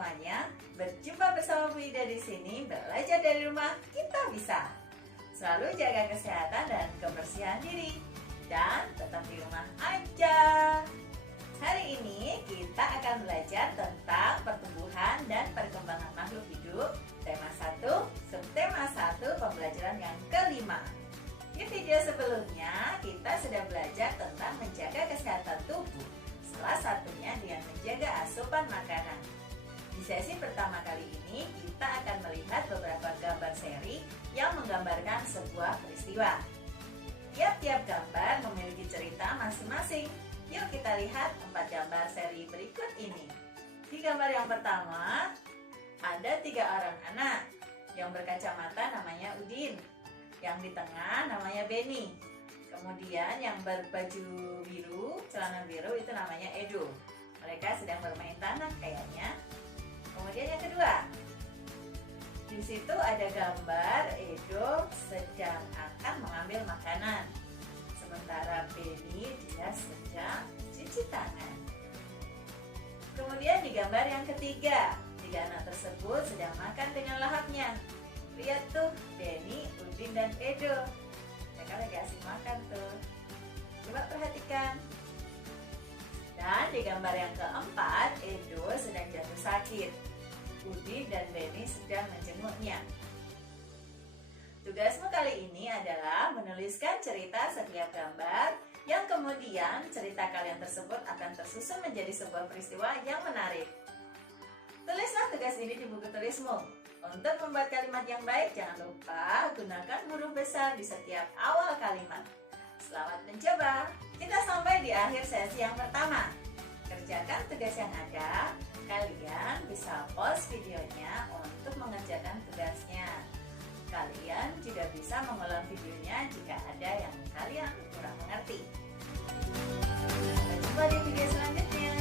semuanya, berjumpa bersama Bu Ida di sini. Belajar dari rumah kita bisa. Selalu jaga kesehatan dan kebersihan diri, dan tetap di rumah aja. Hari ini kita akan belajar tentang pertumbuhan dan perkembangan makhluk hidup. Tema 1, subtema 1, pembelajaran yang kelima. Di video sebelumnya kita sudah belajar tentang menjaga kesehatan tubuh. Salah satunya dengan menjaga asupan makanan. Di sesi pertama kali ini kita akan melihat beberapa gambar seri yang menggambarkan sebuah peristiwa. Tiap-tiap gambar memiliki cerita masing-masing. Yuk kita lihat 4 gambar seri berikut ini. Di gambar yang pertama ada 3 orang anak. Yang berkacamata namanya Udin. Yang di tengah namanya Benny. Kemudian yang berbaju biru, celana biru itu namanya Edo. Mereka sedang bermain tanah kayaknya. Kemudian yang kedua, di situ ada gambar Edo sedang akan mengambil makanan. Sementara Benny dia sedang cuci tangan. Kemudian di gambar yang ketiga, 3 anak tersebut sedang makan dengan lahapnya. Lihat tuh, Benny, Udin, dan Edo. Mereka lagi asik makan tuh. Coba perhatikan. Dan di gambar yang keempat, Edo sedang jatuh sakit. Udin dan Benny sedang menjenguknya. Tugasmu kali ini adalah menuliskan cerita setiap gambar, yang kemudian cerita kalian tersebut akan tersusun menjadi sebuah peristiwa yang menarik. Tulislah tugas ini di buku tulismu. Untuk membuat kalimat yang baik, jangan lupa gunakan huruf besar di setiap awal kalimat. Selamat mencoba. Kita sampai di akhir sesi yang pertama. Kerjakan tugas yang ada. Kalian bisa pause videonya untuk mengerjakan tugasnya. Kalian juga bisa mengulang videonya jika ada yang kalian kurang mengerti. Sampai jumpa di video selanjutnya.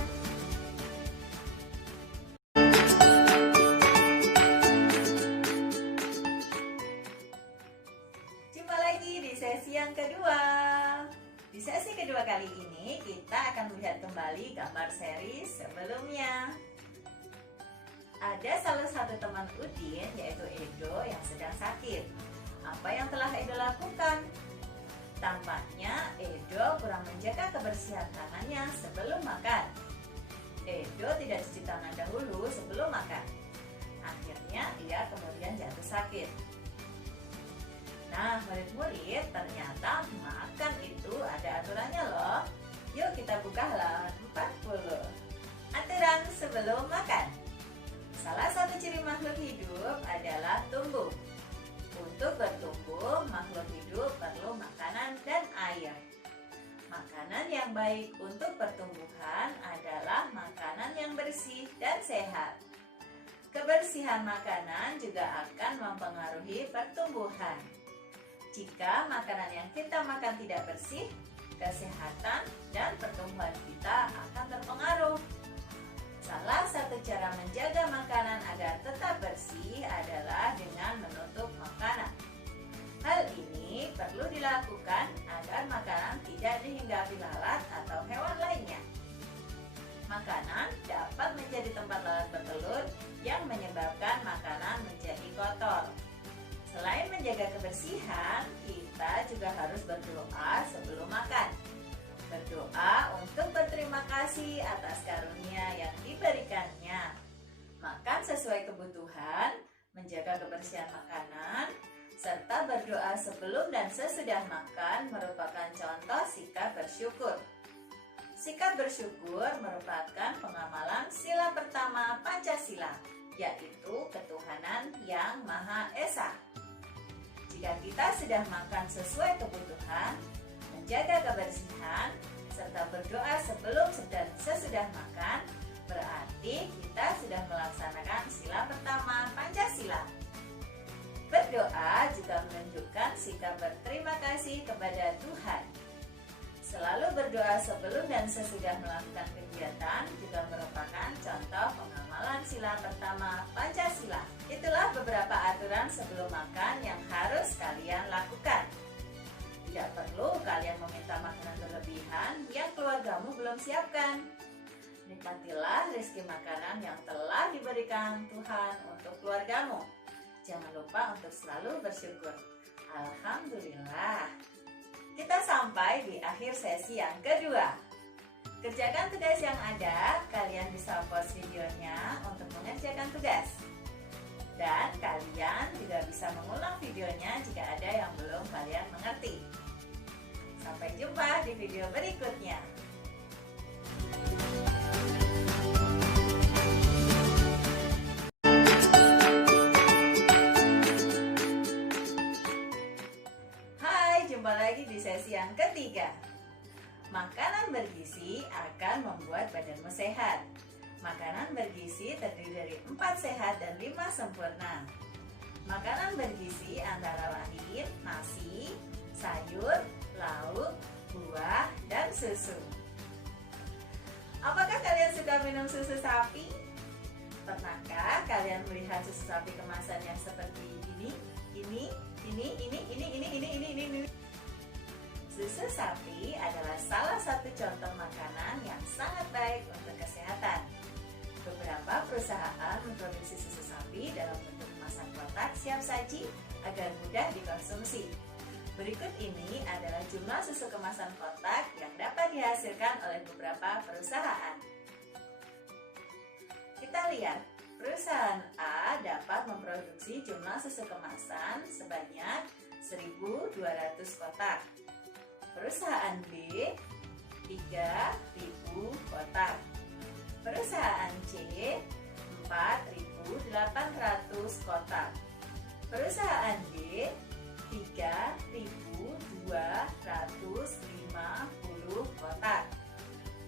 Sesi yang kedua. Di sesi kedua kali ini kita akan melihat kembali gambar seri sebelumnya. Ada salah satu teman Udin, yaitu Edo, yang sedang sakit. Apa yang telah Edo lakukan? Tampaknya Edo kurang menjaga kebersihan tangannya sebelum makan. Edo tidak cuci tangan dahulu sebelum makan. Akhirnya ia kemudian jatuh sakit. Nah, murid-murid, ternyata makan itu ada aturannya loh. Yuk kita buka halaman 40. Aturan sebelum makan. Salah satu ciri makhluk hidup adalah tumbuh. Untuk bertumbuh, makhluk hidup perlu makanan dan air. Makanan yang baik untuk pertumbuhan adalah makanan yang bersih dan sehat. Kebersihan makanan juga akan mempengaruhi pertumbuhan. Jika makanan yang kita makan tidak bersih, kesehatan dan pertumbuhan kita akan terpengaruh. Salah satu cara menjaga makanan agar tetap bersih adalah dengan menutup makanan. Hal ini perlu dilakukan agar makanan tidak dihinggapi lalat atau hewan lainnya. Makanan dapat menjadi tempat lalat bertelur yang menyebabkan makanan menjadi kotor. Selain menjaga kebersihan, kita juga harus berdoa sebelum makan. Berdoa untuk berterima kasih atas karunia yang diberikannya. Makan sesuai kebutuhan, menjaga kebersihan makanan, serta berdoa sebelum dan sesudah makan merupakan contoh sikap bersyukur. Sikap bersyukur merupakan pengamalan sila pertama Pancasila, yaitu ketuhanan yang Maha Esa. Jika kita sudah makan sesuai kebutuhan, menjaga kebersihan, serta berdoa sebelum dan sesudah makan, berarti kita sudah melaksanakan sila pertama Pancasila. Berdoa juga menunjukkan sikap berterima kasih kepada Tuhan. Selalu berdoa sebelum dan sesudah melakukan kegiatan juga merupakan contoh pengamalan sila pertama Pancasila. Itulah beberapa aturan sebelum makan yang harus kalian lakukan. Tidak perlu kalian meminta makanan berlebihan yang keluargamu belum siapkan. Nikmatilah rezeki makanan yang telah diberikan Tuhan untuk keluargamu. Jangan lupa untuk selalu bersyukur. Alhamdulillah. Kita sampai di akhir sesi yang kedua. Kerjakan tugas yang ada, kalian bisa pause videonya untuk mengerjakan tugas. Dan kalian juga bisa mengulang videonya jika ada yang belum kalian mengerti. Sampai jumpa di video berikutnya. Jumpa lagi di sesi yang ketiga. Makanan bergizi akan membuat badanmu sehat. Makanan bergizi terdiri dari 4 sehat dan 5 sempurna. Makanan bergizi antara lain nasi, sayur, lauk, buah, dan susu. Apakah kalian suka minum susu sapi? Pernahkah kalian melihat susu sapi kemasan yang seperti ini? Ini. Susu sapi adalah salah satu contoh makanan yang sangat baik untuk kesehatan. Beberapa perusahaan memproduksi susu sapi dalam bentuk kemasan kotak siap saji agar mudah dikonsumsi. Berikut ini adalah jumlah susu kemasan kotak yang dapat dihasilkan oleh beberapa perusahaan. Kita lihat, perusahaan A dapat memproduksi jumlah susu kemasan sebanyak 1.200 kotak. Perusahaan B 3.000 kotak. Perusahaan C 4.800 kotak. Perusahaan D 3.250 kotak.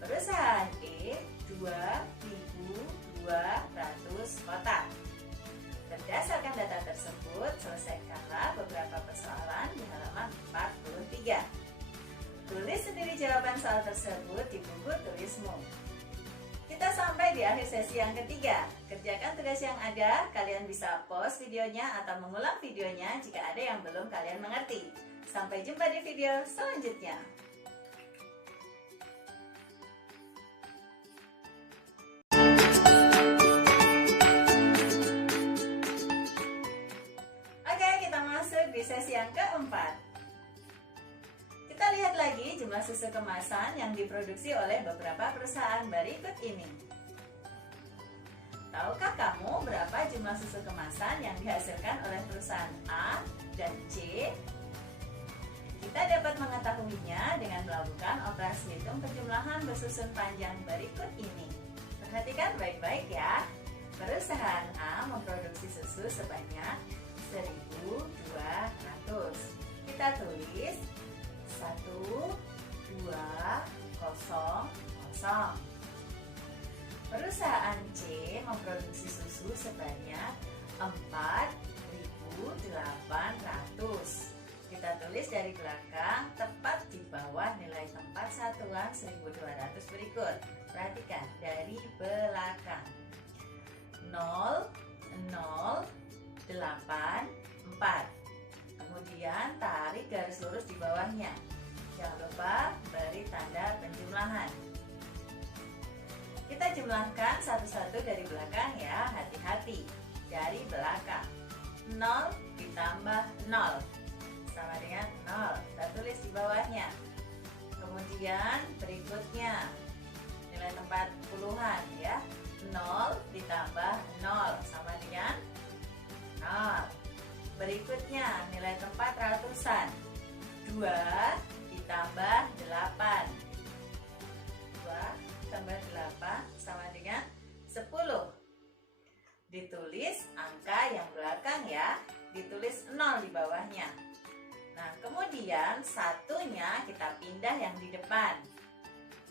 Perusahaan E 2.200 kotak. Berdasarkan data tersebut, selesaikanlah beberapa persoalan di halaman 43. Tulis sendiri jawaban soal tersebut di buku tulismu. Kita sampai di akhir sesi yang ketiga. Kerjakan tugas yang ada, kalian bisa pause videonya atau mengulang videonya jika ada yang belum kalian mengerti. Sampai jumpa di video selanjutnya. Oke, kita masuk di sesi yang keempat. Kita lihat lagi jumlah susu kemasan yang diproduksi oleh beberapa perusahaan berikut ini. Tahukah kamu berapa jumlah susu kemasan yang dihasilkan oleh perusahaan A dan C? Kita dapat mengetahuinya dengan melakukan operasi hitung penjumlahan bersusun panjang berikut ini. Perhatikan baik-baik ya. Perusahaan A memproduksi susu sebanyak 1.200. Kita tulis 1200. Perusahaan C memproduksi susu sebanyak 4.800. Kita tulis dari belakang tepat di bawah nilai tempat satuan 1.200 berikut. Perhatikan dari belakang. 0,084. Kemudian tarik garis lurus di bawahnya. Jangan lupa beri tanda penjumlahan. Kita jumlahkan satu-satu dari belakang ya, hati-hati. Dari belakang. 0 ditambah 0 sama dengan 0. Kita tulis di bawahnya. Kemudian berikutnya nilai tempat puluhan ya. 0 ditambah 0 sama dengan 0. Berikutnya nilai tempat ratusan. 2 ditambah 8. 2 tambah 8 sama dengan 10. Ditulis angka yang belakang ya. Ditulis 0 di bawahnya. Nah, kemudian satunya kita pindah yang di depan.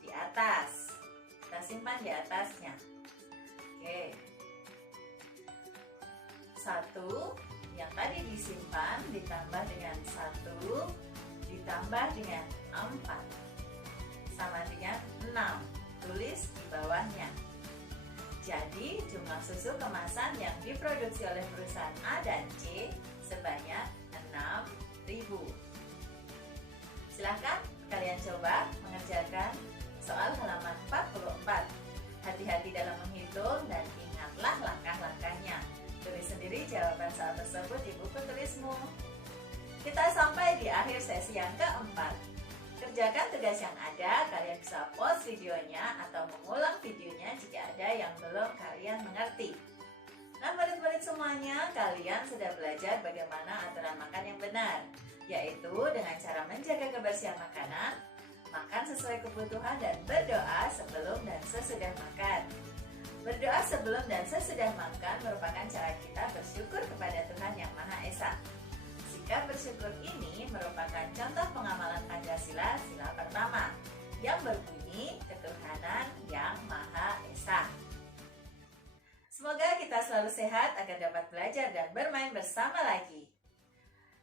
Di atas. Kita simpan di atasnya. Oke. 1 yang tadi disimpan ditambah dengan 1 ditambah dengan 4 sama dengan 6. Tulis di bawahnya. Jadi jumlah susu kemasan yang diproduksi oleh perusahaan A dan C sebanyak 6.000. Silahkan kalian coba mengerjakan soal halaman 44. Kita sampai di akhir sesi yang keempat. Kerjakan tugas yang ada, kalian bisa pause videonya atau mengulang videonya jika ada yang belum kalian mengerti. Nah, murid-murid semuanya, kalian sudah belajar bagaimana aturan makan yang benar, yaitu dengan cara menjaga kebersihan makanan, makan sesuai kebutuhan, dan berdoa sebelum dan sesudah makan. Berdoa sebelum dan sesudah makan merupakan cara kita bersyukur kepada Tuhan Yang Maha Esa. Sikap bersyukur ini merupakan contoh pengamalan Pancasila sila pertama yang berbunyi ketuhanan Yang Maha Esa. Semoga kita selalu sehat agar dapat belajar dan bermain bersama lagi.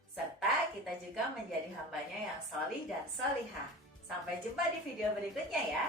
Serta kita juga menjadi hambanya yang solih dan solihah. Sampai jumpa di video berikutnya ya.